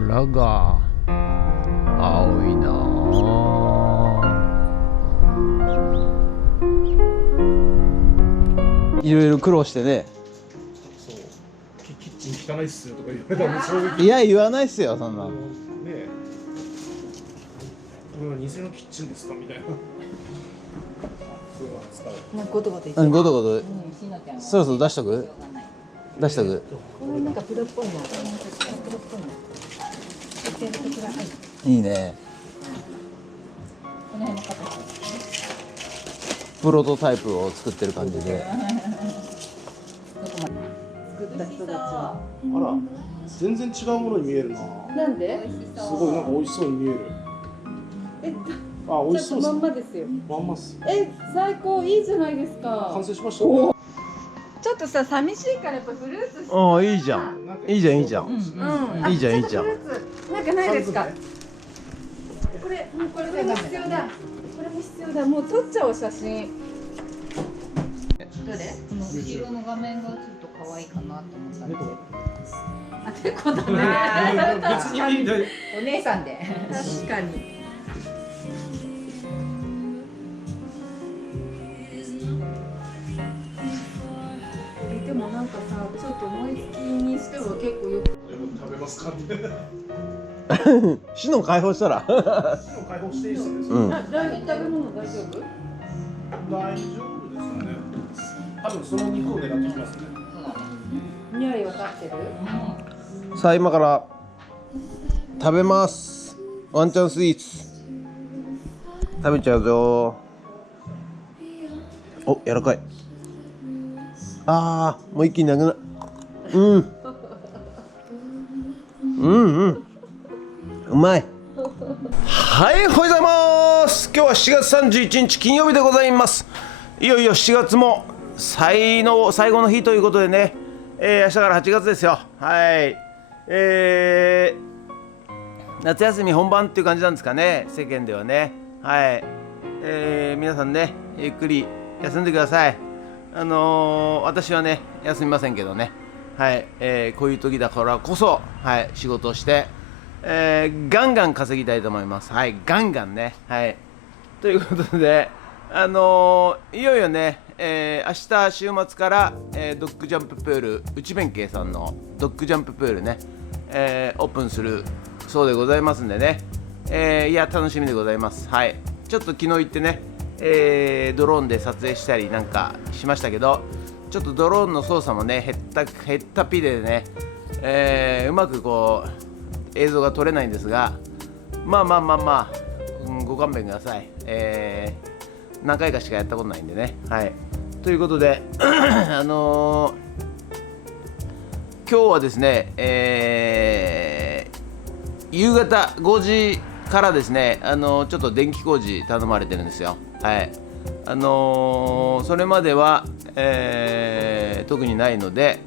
空が青いなあ。いろいろ苦労してね。そうキッチン汚いっすよとか言われたら衝撃。いや言わないっすよそんな。ねえ、これは偽のキッチンですかみたいな。そういうの使う。なんかゴトゴト言ってうん、ゴトゴト。しのちゃんはそろそろ出しとく。出しとく。これなんかプロっぽいな。プロっぽいな。やってください。いいね。この辺の形。プロトタイプを作ってる感じで。どこまで作った人たちは。あら、全然違うものに見えるな。なんで？すごいなんか美味しそうに見える。あ、美味しそうです。まんまですよ。まんまっす。最高いいじゃないですか。完成しましたね。ちょっとさ寂しいからやっぱフルーツ。ああいいじゃん。いいじゃんいいじゃん。うん。いいじゃんいいじゃん。フルーツなんかないですか。これも必要だ。これも必要だ。もう撮っちゃおう写真。どれ？この後ろの画面がちょっと可愛いかなと思ったんで。あ、てこだね。別にいいんだよ。お姉さんで。確かに。でもなんかさ、ちょっと思いつきにしては結構よく。食べますかって。シノ解放したら。解放していいですよね。うん。食べ物大丈夫？大丈夫ですかね。多分その肉を狙ってきますね。匂い分かってる？さあ今から食べます。ワンチャンスイーツ食べちゃうぞ。お、柔らかい。あー、もう一気になくな。うまい。はい、おはようございます。今日は7月31日金曜日でございます。いよいよ7月も最後の日ということでね、明日から8月ですよ。はい、夏休み本番っていう感じなんですかね、世間ではね。はい、皆さんねゆっくり休んでください。私はね休みませんけどね。はい、こういう時だからこそ、はい、仕事をして、ガンガン稼ぎたいと思います。はい、ガンガンね。はい、ということで、いよいよね、明日週末から、ドッグジャンププール、内弁慶さんのドッグジャンププールね、オープンするそうでございますんでね、いや楽しみでございます。はい、ちょっと昨日行ってね、ドローンで撮影したりなんかしましたけど、ちょっとドローンの操作もねへったぴでね、うまくこう映像が撮れないんですが、まあ、ご勘弁ください。何回かしかやったことないんでね。はい、ということで今日はですね、夕方5時からですね、ちょっと電気工事頼まれてるんですよ。はい、それまでは、特にないので、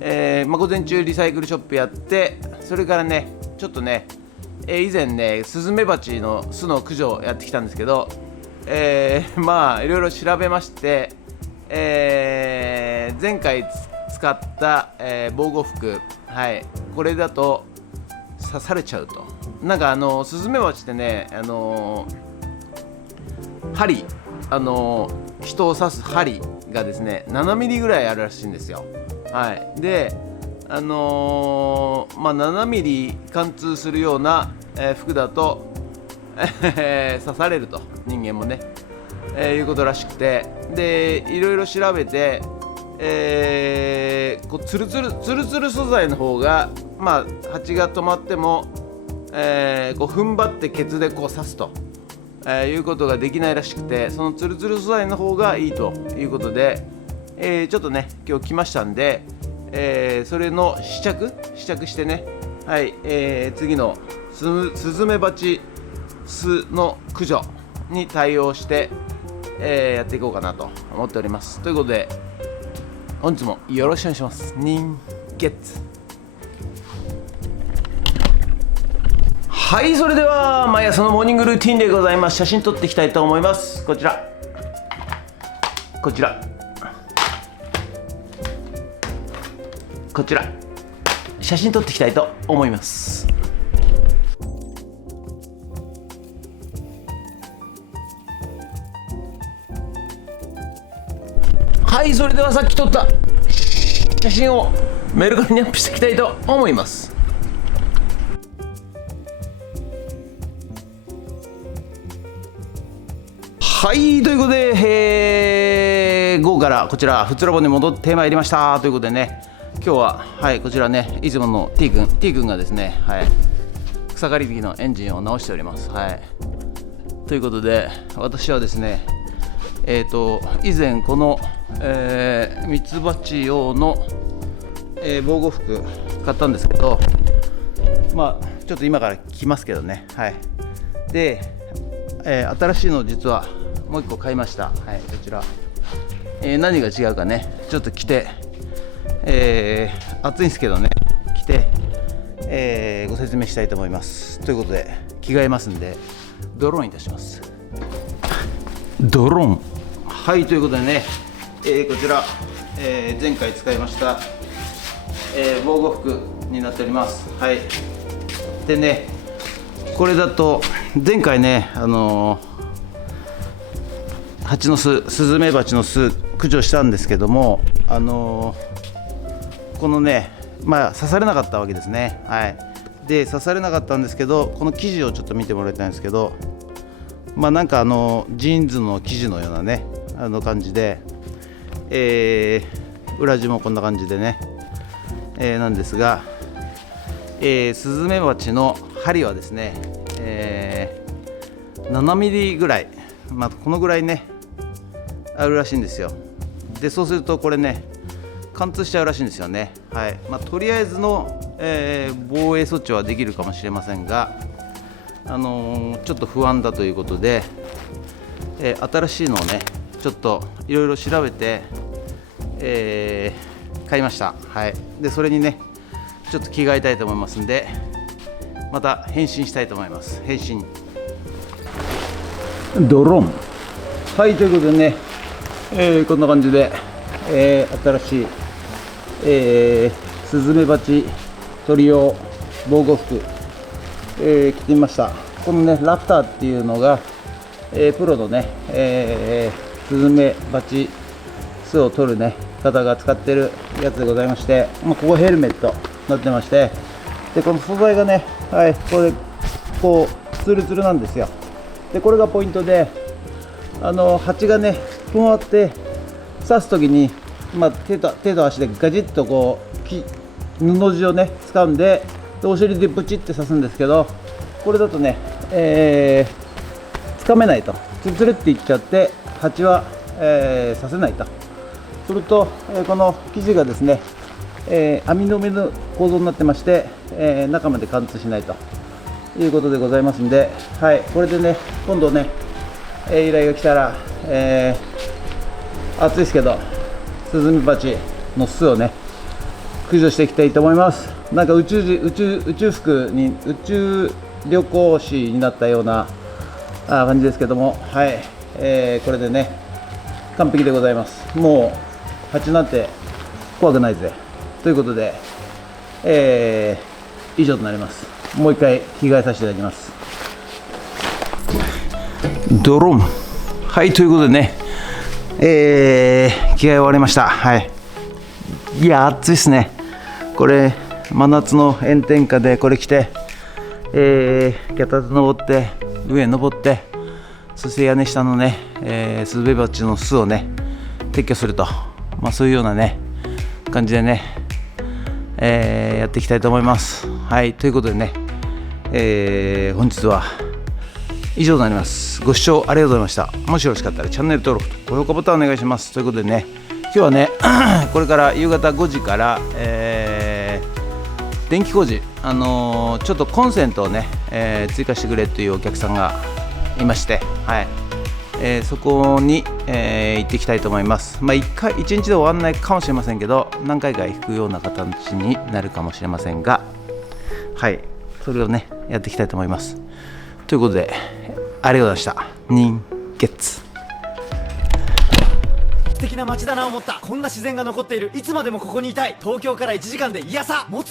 午前中リサイクルショップやって、それからねちょっとね、以前ねスズメバチの巣の駆除をやってきたんですけど、まあいろいろ調べまして、前回使った、防護服、はい、これだと刺されちゃうと。なんかスズメバチってね、針、人を刺す針がですね7ミリぐらいあるらしいんですよ。はい、で7ミリ貫通するような、服だと刺されると、人間もね、いうことらしくて、でいろいろ調べて、こうツルツル素材の方が、蜂が止まっても、こう踏ん張ってケツでこう刺すと、いうことができないらしくて、そのツルツル素材の方がいいということで、ちょっとね今日来ましたんで、それの試着してね、はい、次のスズメバチ巣の駆除に対応して、やっていこうかなと思っております。ということで本日もよろしくお願いします。人月。はい、それでは毎朝のモーニングルーティンでございます。写真撮っていきたいと思います。こちら写真撮っていきたいと思います。はい、それではさっき撮った写真をメルカリにアップしていきたいと思います。はい、ということで、午後からこちら、ふつらぼに戻ってまいりましたということでね、今日は、はい、こちらね、いつもの T 君がですね、はい、草刈り機のエンジンを直しております。はい、ということで、私はですね、以前この、ミツバチ用の、防護服買ったんですけど、まあちょっと今から着ますけどね、はい、で、新しいの実はもう1個買いました。はい、こちら、何が違うかね、ちょっと着て、暑いんですけどね、着て、ご説明したいと思います。ということで、着替えますんでドローンいたします。ドローン、はい、ということでね、こちら、前回使いました、防護服になっております。はい、でね、これだと前回ね、蜂の巣、スズメバチの巣駆除したんですけども、このね、まあ刺されなかったわけですね。はい、で刺されなかったんですけど、この生地をちょっと見てもらいたいんですけど、まあなんかジーンズの生地のようなね、感じで、裏地もこんな感じでね、なんですが、スズメバチの針はですね、7ミリぐらい、まあ、このぐらいねあるらしいんですよ。でそうするとこれね、貫通しちゃうらしいんですよね。はい、まあ、とりあえずの、防衛措置はできるかもしれませんが、ちょっと不安だということで、新しいのをねちょっといろいろ調べて、買いました。はい、でそれにねちょっと着替えたいと思いますんで、また変身したいと思います。変身ドローン、はい、ということでね、こんな感じで、新しい、スズメバチ鳥用防護服、着てみました。このねラプターっていうのが、プロのね、スズメバチ巣を取るね方が使ってるやつでございまして、まあ、ここヘルメットになってまして、でこの素材がね、はい、これこうツルツルなんですよ。でこれがポイントで、蜂がねふわって刺すときに、まあ、手と足でガジッとこう布地をね掴んで、お尻でブチって刺すんですけど、これだとね、掴めないと、ツルツルっていっちゃって蜂は、刺せないと。すると、この生地がですね、網の目の構造になってまして、中まで貫通しないということでございますんで、はい、これでね今度ね、依頼が来たら、暑いですけどスズメバチの巣をね駆除していきたいと思います。なんか宇宙服に宇宙旅行士になったような感じですけども、はい、これでね完璧でございます。もう蜂なんて怖くないぜということで、以上となります。もう一回着替えさせていただきます。ドローン、はい、ということでね、着替え終わりました。はい、いや暑いですね。これ真夏の炎天下でこれ着て、脚立登って上登って、そして屋根下のね、スズメバチの巣をね撤去すると、まあ、そういうようなね感じでね、やっていきたいと思います。はい、ということでね、本日は以上となります。ご視聴ありがとうございました。もしよろしかったらチャンネル登録と高評価ボタンお願いします。ということでね、今日はねこれから夕方5時から、電気工事、ちょっとコンセントをね、追加してくれというお客さんがいまして、はい、そこに、行っていきたいと思います。まあ、1日で終わらないかもしれませんけど、何回か行くような形になるかもしれませんが、はい、それをねやっていきたいと思います。ということで、ありがとうございました。人月素敵な街だな思った。こんな自然が残っている。いつまでもここにいたい。東京から1時間でいやさ持つわ。